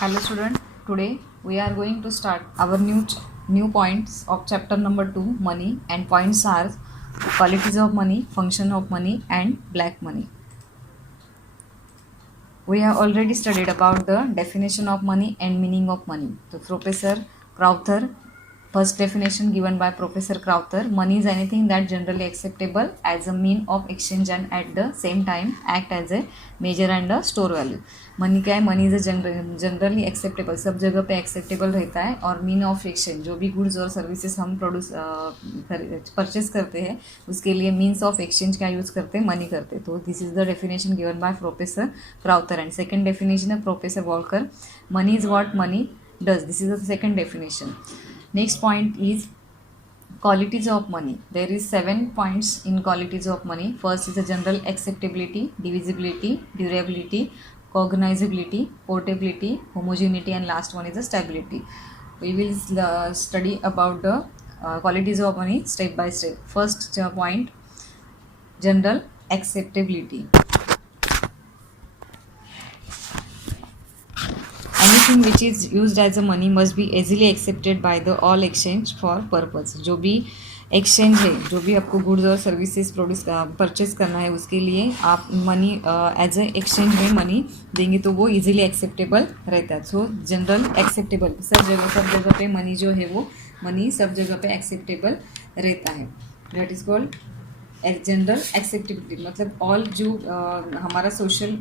Hello student, today we are going to start our new points of chapter number 2 money, and points are qualities of money, function of money and black money. We have already studied about the definition of money and meaning of money. So Professor Crowther, first definition given by Professor Crowther: money is anything that generally acceptable as a mean of exchange and at the same time act as a measure and a store value. Money क्या है? Money is generally acceptable, सब जगह पे acceptable रहता है, और mean of exchange, जो भी गुड्स और सर्विसेज हम परचेस करते हैं उसके लिए मीन्स ऑफ एक्सचेंज क्या यूज़ करते हैं? मनी करते हैं. तो this is the definition given by professor Crowther. And second definition है professor Walker: money is what money does. This is the second definition. Next point is qualities of money. There is 7 points in qualities of money. First is the general acceptability, divisibility, durability, cognizability, portability, homogeneity, and last one is the stability. We will study about the qualities of money step by step. First point, general acceptability. Anything which is used as a money must be easily accepted by the all exchange for purpose. जो भी exchange है, जो भी आपको goods और services purchase करना है उसके लिए आप मनी एज ए एक्सचेंज में मनी देंगे तो वो इजीली एक्सेप्टेबल रहता है. सो जनरल एक्सेप्टेबल, सब जगह पे मनी जो है वो मनी सब जगह पे एक्सेप्टेबल रहता है. That is called general acceptability. मतलब ऑल जो हमारा social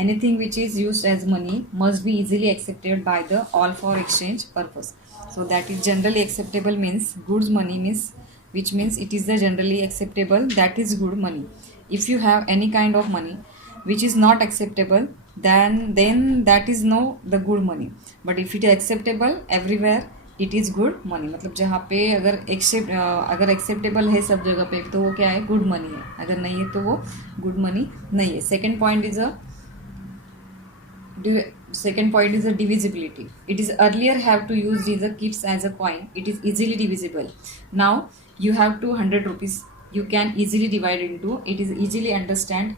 anything which is used as money must be easily accepted by the all for exchange purpose. So that is generally acceptable means goods money means, which means it is the generally acceptable, that is good money. If you have any kind of money which is not acceptable, then that is no the good money. But if it is acceptable everywhere, it is good money. मतलब जहाँ पे अगर acceptable है सब जगह पे तो वो क्या है? गुड मनी है. अगर नहीं है तो वो गुड मनी नहीं है. Second point is a divisibility. It is earlier have to use these kits as a coin. It is easily divisible. Now you have 200 rupees. You can easily divide into. It is easily understand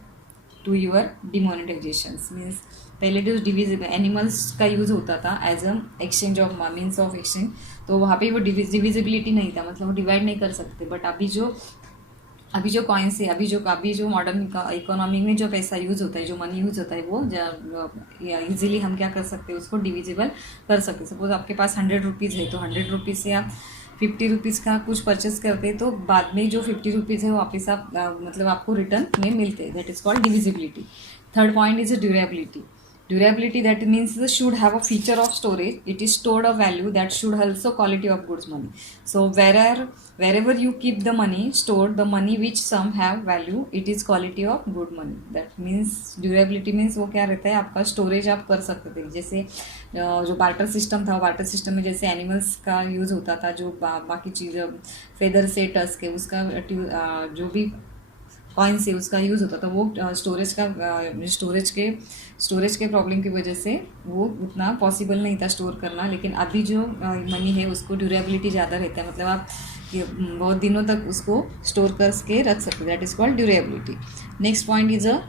to your demonetizations. Means पहले जो divisible animals का use होता था as a exchange of means of exchange, तो वहाँ पे वो divisibility नहीं था, मतलब वो डिवाइड नहीं कर सकते. बट अभी जो कॉइन्स है, अभी जो मॉडर्न इकोनॉमी में जो पैसा यूज़ होता है, जो मनी यूज़ होता है, वो इजीली हम क्या कर सकते हैं? उसको डिविजिबल कर सकते हैं. सपोज आपके पास 100 रुपीज़ है, तो 100 रुपीज़ से आप 50 रुपीज़ का कुछ परचेस करते हैं, तो बाद में जो 50 रुपीज़ है वो वापस आप मतलब आपको रिटर्न में मिलते हैं. That is called divisibility. Third point is durability. Durability, that means this should have a feature of storage. It is stored a value that should also quality of goods money. So wherever you keep the money stored, the money which some have value, it is quality of good money. That means durability means वो क्या रहता है? आपका storage आप कर सकते थे. जैसे जो बार्टर सिस्टम था, बार्टर सिस्टम में जैसे एनिमल्स का यूज़ होता था, जो बाकी चीज़ फेदर से टस्क है उसका जो भी कॉइन से उसका यूज़ होता था, वो स्टोरेज के प्रॉब्लम की वजह से वो उतना पॉसिबल नहीं था स्टोर करना. लेकिन अभी जो मनी है उसको ड्यूरेबिलिटी ज़्यादा रहता है, मतलब आप बहुत दिनों तक उसको स्टोर करके रख सकते. That is called durability. Next point is a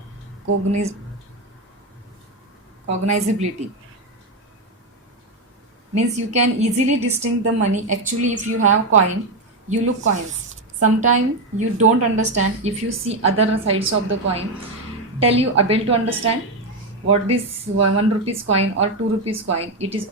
cognizability. Means you can easily distinct the money. Actually, if you have coin, you look coins. Sometimes you don't understand. If you see other sides of the coin, tell you able to understand what this 1 rupees coin or 2 rupees coin. It is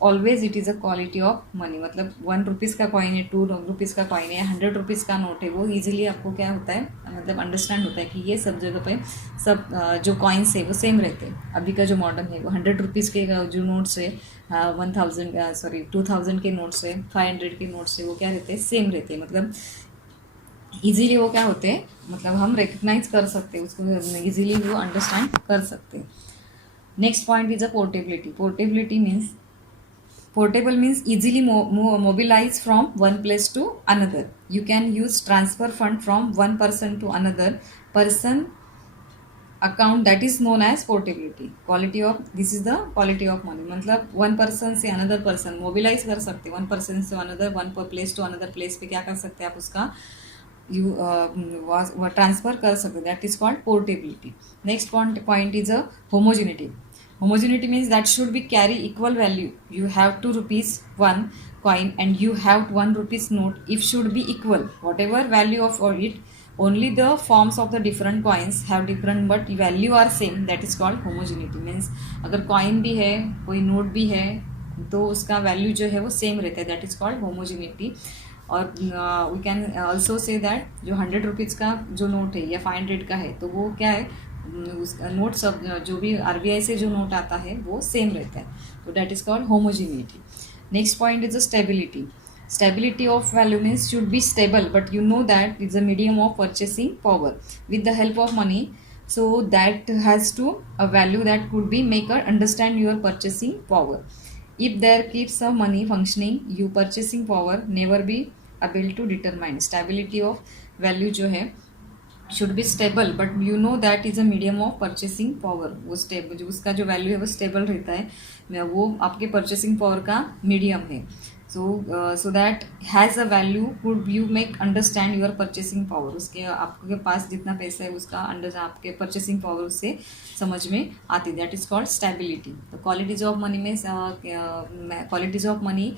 a quality of money. मतलब 1 rupees का coin है, 2 rupees का coin है, 100 rupees का note है, वो easily आपको क्या होता है? मतलब अंडरस्टैंड होता है कि ये सब जगह पे सब जो कॉइन्स है वो सेम रहते हैं. अभी का जो मॉडर्न है वो 100 रुपीज़ के जो नोट्स है, 2000 के नोट्स है, 500 के नोट्स है, वो क्या रहते हैं? सेम रहते हैं. मतलब इजीली वो क्या होते हैं? मतलब हम रिकग्नाइज कर सकते हैं उसको, इजीली वो अंडरस्टैंड कर सकते हैं. Next point is a portability. Portable means easily mobilize from one place to another. You can use transfer fund from one person to another person account. That is known as portability. This is the quality of money. मतलब one person से another person mobilize कर सकते, one person से another, one place to another place पे क्या कर सकते हैं? आप उसका यू ट्रांसफ़र कर सकते, that is called portability. Next point is a homogeneity. Homogeneity means that should be carry equal value. You have 2 rupees 1 coin and you have 1 rupees note. If should be equal, whatever value of or it, only the forms of the different coins have different but value are same. That is called homogeneity. Means अगर coin भी है, कोई note भी है, तो उसका value जो है वो सेम रहता है. That is called homogeneity. और we can also say that जो 100 रुपीज़ का जो नोट है या 500 का है, तो वो क्या है, उस नोट सब जो भी RBI से जो नोट आता है वो सेम रहता है. तो that is called homogeneity. Next point is a stability. Stability of value means should be stable, but you know that it's a medium of purchasing power with the help of money. So that has to a value that could be make her understand your purchasing power. If there keeps a money functioning, you purchasing power never be able to determine. Stability of value जो है should be stable, but you know that is a medium of purchasing power. वो stable जो उसका जो value है वो stable रहता है, वो आपके परचेसिंग पावर का मीडियम है. So that has a value would you make understand your purchasing power. उसके आपके पास जितना पैसा है उसका आपके परचेसिंग पावर उससे समझ में आती. That is called stability. तो क्वालिटीज ऑफ मनी में qualities of money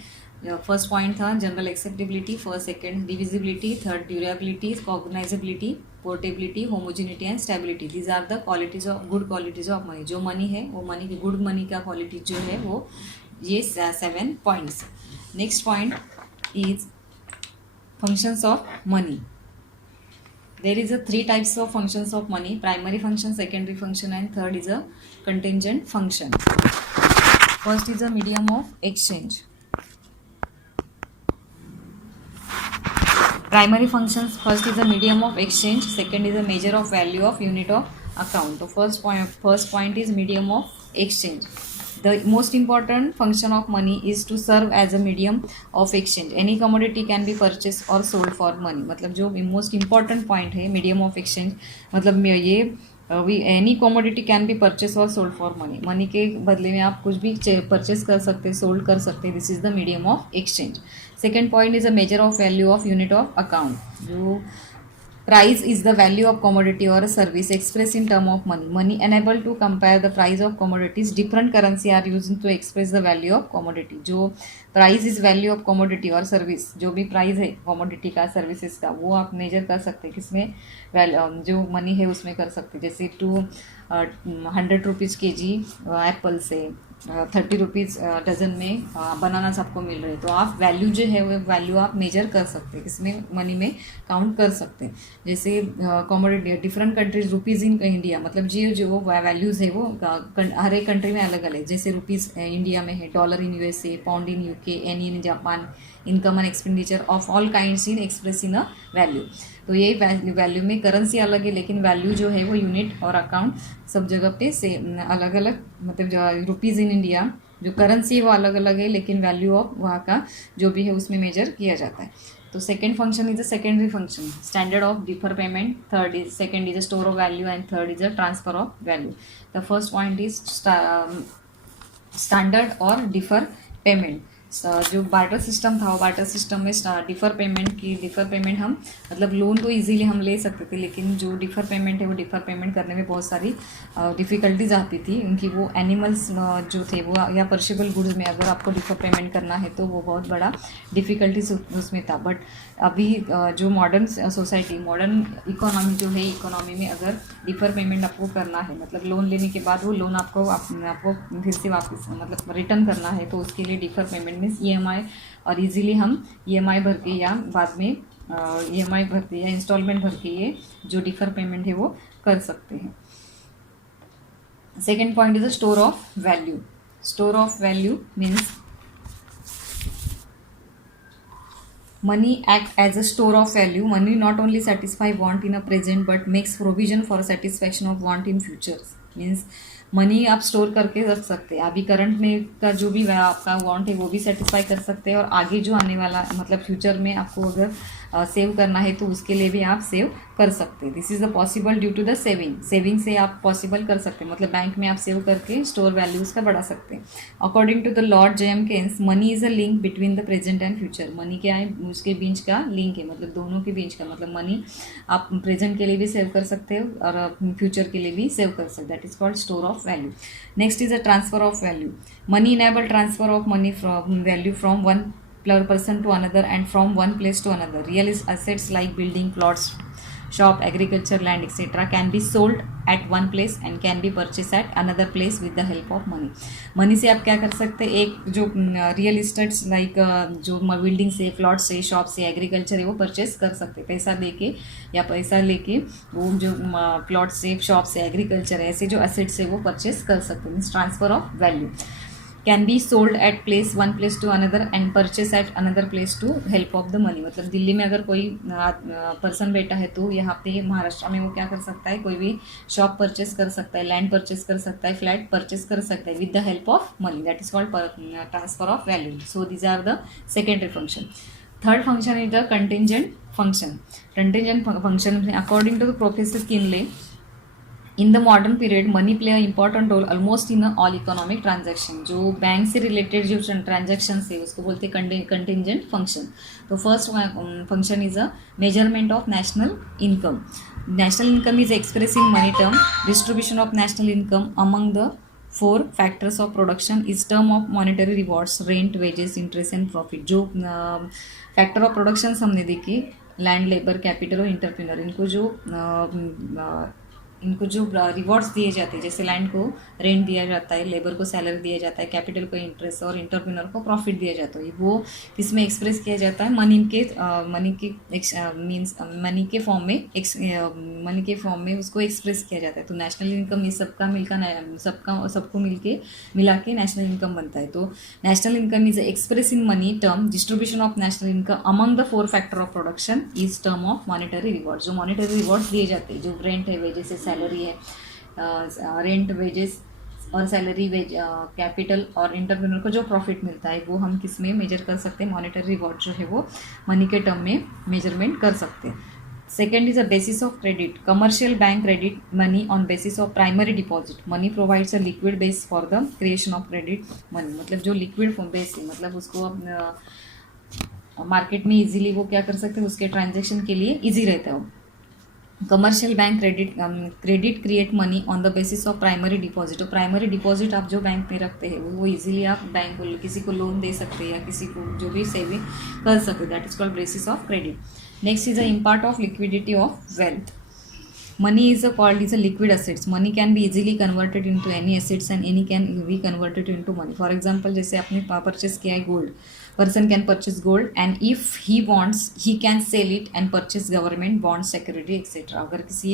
first point था general acceptability, first second divisibility, third durability, cognizability, portability, homogeneity and stability. These are the qualities of good qualities of money. जो money है वो money की good money का quality जो है वो ये 7 points. Next point is functions of money. There is a 3 types of functions of money: primary function, secondary function and third is a contingent function. First is a medium of exchange. Primary functions, first is a medium of exchange, second is a measure of value of unit of account. So first point is medium of exchange. The most important function of money is to serve as a medium of exchange. Any commodity can be purchased or sold for money. मतलब जो most important point है medium of exchange, मतलब ये any commodity can be purchase और sold for money. Money के बदले में आप कुछ भी परचेस कर सकते, सोल्ड कर सकते. This is the medium of exchange. Second point is a measure of value of unit of account. जो price is the value of commodity or a service expressed in term of money. Money enable to compare the price of commodities. Different currency are used to express the value of commodity. जो price is value of commodity और service, जो भी price है commodity का, services का, वो आप major कर सकते हैं किसमें, जो मनी है उसमें कर सकते. जैसे 100 रुपीज़ KG एप्पल से 30 रुपीज़ डजन में बनानास आपको मिल रहे हैं. तो आप वैल्यू जो है वो वैल्यू आप मेजर कर सकते हैं, किसमें, मनी में काउंट कर सकते हैं. जैसे commodity different countries rupees in India, मतलब जो वैल्यूज़ है वो हर एक कंट्री में अलग अलग. जैसे रुपीज़ इंडिया में है, dollar in USA, pound in UK, yen in Japan, income and expenditure of all kinds in express in a value. तो ये वैल्यू में करेंसी अलग है, लेकिन वैल्यू जो है वो यूनिट और अकाउंट सब जगह पे से अलग अलग, मतलब जो रुपीज़ इन इंडिया जो करेंसी है वो अलग अलग है, लेकिन वैल्यू ऑफ वहाँ का जो भी है उसमें मेजर किया जाता है. तो second function is a secondary function, standard of differ payment, third is second is a store of value and third is a transfer of value. The first point is standard और differ payment. जो barter system था, वो barter system में differ payment हम मतलब loan तो easily हम ले सकते थे, लेकिन जो डिफ़र पेमेंट है वो डिफ़र पेमेंट करने में बहुत सारी डिफ़िकल्टीज आती थी, क्योंकि वो एनिमल्स जो थे वो या पर्शेबल गुड्स में अगर आपको डिफ़र पेमेंट करना है तो वो बहुत बड़ा डिफ़िकल्टीज उसमें था. बट अभी जो मॉडर्न सोसाइटी, मॉडर्न इकोनॉमी जो है, इकोनॉमी में अगर डिफ़र पेमेंट आपको करना है, मतलब लोन लेने के बाद वो लोन आपको फिर से वापस मतलब रिटर्न करना है, तो उसके लिए डिफ़र पेमेंट मीन्स EMI, और इजीली हम EMI भर के या बाद में EMI भर के या इंस्टॉलमेंट भर के ये जो डिफ़र पेमेंट है वो कर सकते हैं. Second point is a store of value. Store of value means money act as a store of value. Money not only satisfy want in a present but makes provision for satisfaction of want in futures. Means money आप store करके रख सकते हैं. अभी current में का जो भी आपका वांट है वो भी सेटिस्फाई कर सकते हैं, और आगे जो आने वाला मतलब फ्यूचर में आपको अगर सेव करना है तो उसके लिए भी आप सेव कर सकते हैं. This is the possible due to the saving से आप पॉसिबल कर सकते हैं, मतलब बैंक में आप सेव करके स्टोर वैल्यू उसका बढ़ा सकते हैं. According to the lord J.M. Keynes, money is a link between the present and future. Money क्या है, उसके बीच का लिंक है, मतलब दोनों के बीच का, मतलब मनी आप प्रेजेंट के लिए भी सेव कर सकते हो और फ्यूचर के लिए भी सेव कर सकते. That is called store of value. Next is a transfer of value. Money enable transfer of money from value from one person to another and from one place to another. Real assets like building, plots, shop, agriculture, land, etc. can be sold at one place and can be purchased at another place with the help of money. Money से आप क्या कर सकते हैं, एक जो real estates like जो building से, प्लॉट से, शॉप से, एग्रीकल्चर है वो परचेस कर सकते हैं पैसा दे के या पैसा लेके. वो जो प्लॉट से, शॉप से, एग्रीकल्चर है, ऐसे जो असेट्स है वो परचेस कर सकते हैं. Means transfer of value. Can be sold at place one place to another and purchase at another place to help of the money. मतलब दिल्ली में अगर कोई पर्सन बैठा है तो यहाँ पे महाराष्ट्र में वो क्या कर सकता है, कोई भी शॉप परचेस कर सकता है, लैंड परचेस कर सकता है, फ्लैट परचेस कर सकता है with the help of money. That is called transfer of value. So these are the secondary function. Third function is the contingent function. Contingent function according to the professor Kinley, in the modern period money play a important role almost in all economic transaction. जो bank से related जो transaction है उसको बोलते हैं contingent function. तो first function is a measurement of national income. National income is express in money term. Distribution of national income among the 4 factors of production is term of monetary rewards, rent, wages, interest and profit. जो factor of production हमने देखी, land, labour, capital और इंटरप्रीनर, इनको जो rewards दिए जाते हैं, जैसे लैंड को रेंट दिया जाता है, लेबर को सैलरी दिया जाता है, कैपिटल को इंटरेस्ट और इंटरप्रेन्योर को प्रॉफिट दिया जाता है, वो किसमें एक्सप्रेस किया जाता है, मनी के फॉर्म में उसको एक्सप्रेस किया जाता है. तो नेशनल इनकम ये सबको मिला के नेशनल इनकम बनता है. तो national income is express in money term. Distribution of national income among the 4 factor of production is term of monetary reward. जो मॉनेटरी रिवॉर्ड्स दिए जाते हैं, जो रेंट है, वेजेस है, सैलरी है, रेंट, वेजेस और सैलरी, कैपिटल और इंटरप्रेन्योर को जो प्रॉफिट मिलता है वो हम किस में मेजर कर सकते हैं, मॉनेटरी रिवॉर्ड जो है वो मनी के टर्म में मेजरमेंट कर सकते हैं. Second is a basis of credit. Commercial bank credit money on basis of primary deposit. Money provides a liquid base for the creation of credit money. मतलब जो लिक्विड बेस है, मतलब उसको अब मार्केट में इजीली वो क्या कर सकते हैं, उसके ट्रांजेक्शन के लिए ईजी रहता है. Commercial bank credit create money on the basis of primary deposit. तो प्राइमरी डिपॉजिट आप जो बैंक में रखते हैं वो इजीली आप बैंक को किसी को लोन दे सकते हैं या किसी को जो भी सेविंग कर सकते. That is called basis of credit. Next is a impart of liquidity of wealth. Money is called is a liquid assets. Money can be easily converted into any assets and any can be converted into money. For example, जैसे आपने purchase किया है gold, person can purchase gold and if he wants he can sell it and purchase government bonds, security etc. अगर किसी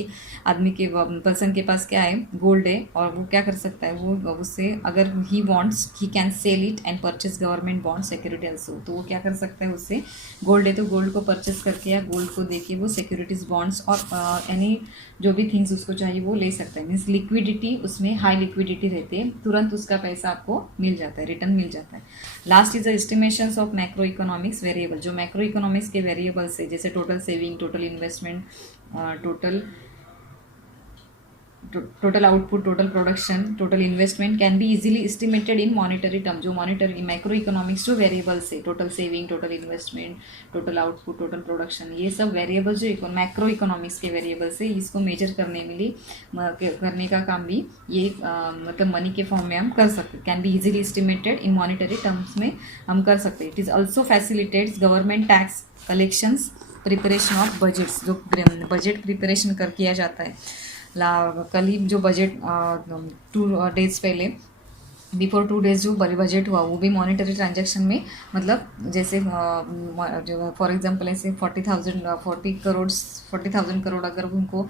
आदमी के person के पास क्या है, गोल्ड है, और वो क्या कर सकता है, वो उससे अगर he wants he can sell it and purchase government bonds, security also. तो वो क्या कर सकता है, उससे गोल्ड है तो गोल्ड को परचेस करके या गोल्ड को देके वो सिक्योरिटीज, बॉन्ड्स और एनी जो भी थिंग्स उसको चाहिए वो ले सकता है. मीन्स लिक्विडिटी, उसमें हाई लिक्विडिटी रहती है, तुरंत उसका पैसा आपको मिल जाता है, रिटर्न मिल जाता है. Last is the estimations of macro economics variable. जो मैक्रो इकोनॉमिक्स के वेरिएबल्स है, जैसे total saving, total investment, total output, total production, total investment can be easily estimated in monetary term. जो मॉनेटरी मैक्रो इकोनॉमिक्स जो variables है, total saving, total investment, total output, total production, ये सब variables जो macro economics के variables है, इसको major करने का काम भी ये मतलब मनी के फॉर्म में हम कर सकते. Can be easily estimated in monetary terms में हम कर सकते. It is also facilitates government tax collections, preparation of budgets. जो बजट प्रिपरेशन किया जाता है, कल ही जो बजट 2 days पहले, बिफोर 2 days जो बजट हुआ वो भी मॉनेटरी ट्रांजैक्शन में, मतलब जैसे जो फॉर एग्जांपल ऐसे 40,000 करोड़ अगर उनको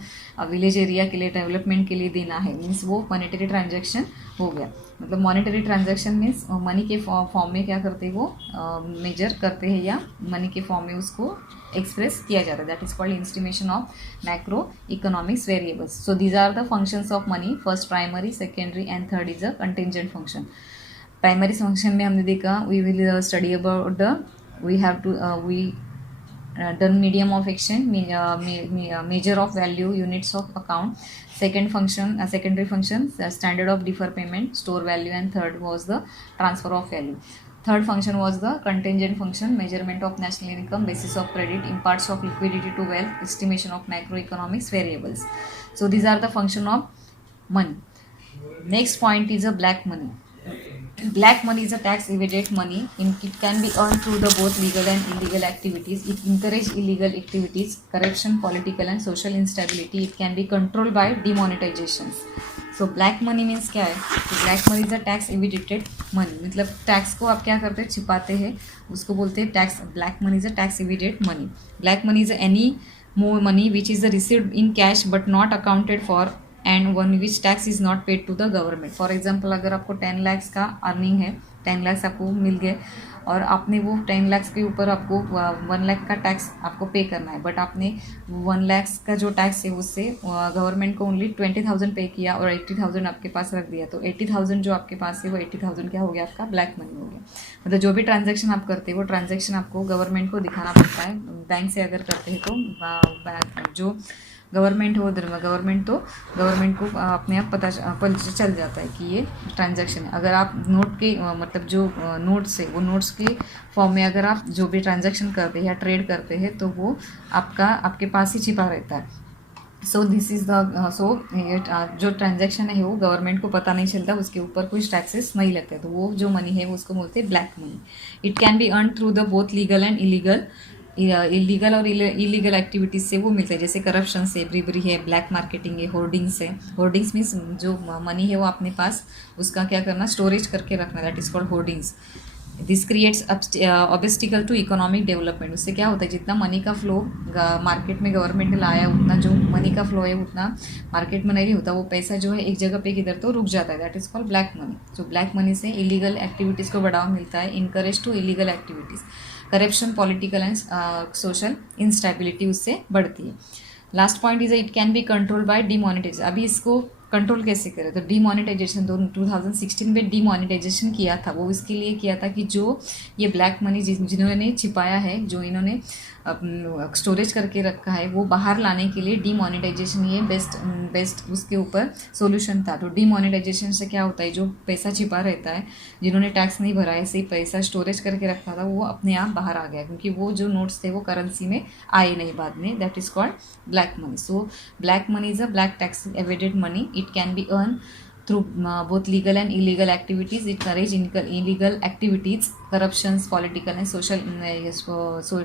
विलेज एरिया के लिए डेवलपमेंट के लिए देना है, मीन्स वो मॉनेटरी ट्रांजैक्शन हो गया. मतलब मॉनेटरी ट्रांजैक्शन मीन्स मनी के फॉर्म में क्या करते हैं, वो मेजर करते हैं या मनी के फॉर्म में उसको एक्सप्रेस किया जाता है. That is called estimation of macro economics variables. So these are the functions of money. First primary, secondary and third is a contingent function. Primary function में हमने देखा, we will study about the we done medium of exchange, measure of value, units of account. Second function, secondary function, standard of defer payment, store value, and third was the transfer of value. Third function was the contingent function, measurement of national income, basis of credit, imparts of liquidity to wealth, estimation of macroeconomics variables. So these are the function of money. Next point is a black money. Black money is a tax evaded money. It can be earned through the both legal and illegal activities. It encourages illegal activities, corruption, political and social instability. It can be controlled by demonetizations. So black money means क्या है? तो black money is a tax evaded money, मतलब tax को आप क्या करते हैं, छिपाते हैं, उसको बोलते हैं tax. Black money is a tax evaded money. Black money is any more money which is received in cash but not accounted for and one which tax is not paid to the government. For example अगर आपको 10 lakhs का earning है, 10 lakhs आपको मिल गए और आपने वो 10 lakhs के ऊपर आपको 1 lakh का टैक्स आपको पे करना है, बट आपने 1 lakhs का जो टैक्स है उससे गवर्नमेंट को ओनली 20,000 पे किया और 80,000 आपके पास रख दिया. तो 80,000 जो आपके पास है वो 80,000 क्या हो गया? आपका ब्लैक मनी हो गया. मतलब जो भी ट्रांजैक्शन आप करते हैं वो ट्रांजैक्शन आपको गवर्नमेंट को दिखाना पड़ता है. बैंक से अगर करते हैं तो जो गवर्नमेंट हो, गवर्नमेंट को अपने आप पता चल जाता है कि ये ट्रांजैक्शन है. अगर आप नोट के मतलब जो नोट्स है वो नोट्स के फॉर्म में अगर आप जो भी ट्रांजैक्शन करते हैं या ट्रेड करते हैं तो वो आपके पास ही छिपा रहता है. सो दिस इज़ द जो ट्रांजैक्शन है वो गवर्नमेंट को पता नहीं चलता, उसके ऊपर कुछ टैक्सेस नहीं लगते, तो वो जो मनी है वो उसको बोलते हैं black money. It can be earn through the both legal and illegal और इलीगल एक्टिविटीज़ से वो मिलता है, जैसे करप्शन से, ब्रीबरी है, ब्लैक मार्केटिंग है, होर्डिंग्स है. होर्डिंग्स मीन्स जो मनी है वो अपने पास उसका क्या करना, स्टोरेज करके रखना, that is called hoardings. This creates obstacle to economic development. उससे क्या होता है, जितना मनी का फ्लो मार्केट में गवर्नमेंट ने लाया उतना जो मनी का फ्लो है उतना मार्केट में नहीं होता, वो पैसा जो है एक जगह पे किधर तो रुक जाता है, that is called black money. जो ब्लैक मनी से इलीगल एक्टिविटीज़ को बढ़ावा मिलता है, encourage to illegal activities. Corruption, political and social instability उससे बढ़ती है. Last point is it can be control by demonetisation. अभी इसको कंट्रोल कैसे करें, तो डीमोनेटाइजेशन 2016 में डीमोनेटाइजेशन किया था. वो इसके लिए किया था कि जो ये ब्लैक मनी जिन्होंने छिपाया है, जो इन्होंने स्टोरेज करके रखा है, वो बाहर लाने के लिए डीमोनेटाइजेशन ये बेस्ट उसके ऊपर सोल्यूशन था. तो डीमोनेटाइजेशन से क्या होता है, जो पैसा छिपा रहता है, जिन्होंने टैक्स नहीं भरा है, ऐसे ही पैसा स्टोरेज करके रखा था, वो अपने आप बाहर आ गया, क्योंकि वो जो नोट्स थे वो करेंसी में आए नहीं बाद में, that is called black money. So black money is a black tax evaded money. It can be earned through both legal and illegal activities. It encourages illegal activities, corruptions, political and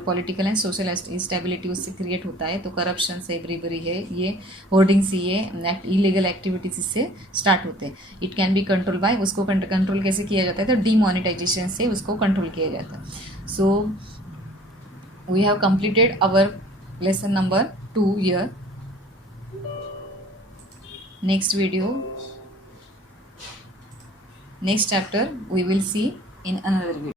political and social instability उससे create होता है. तो corruption से, ब्रीबरी है, ये hoarding से, ये illegal activities इससे स्टार्ट होते हैं. It can be control bye, उसको कंट्रोल कैसे किया जाता है, तो डीमोनेटाइजेशन से उसको कंट्रोल किया जाता है. So we have completed our lesson number 2 here. Next video, next chapter we will see in another video.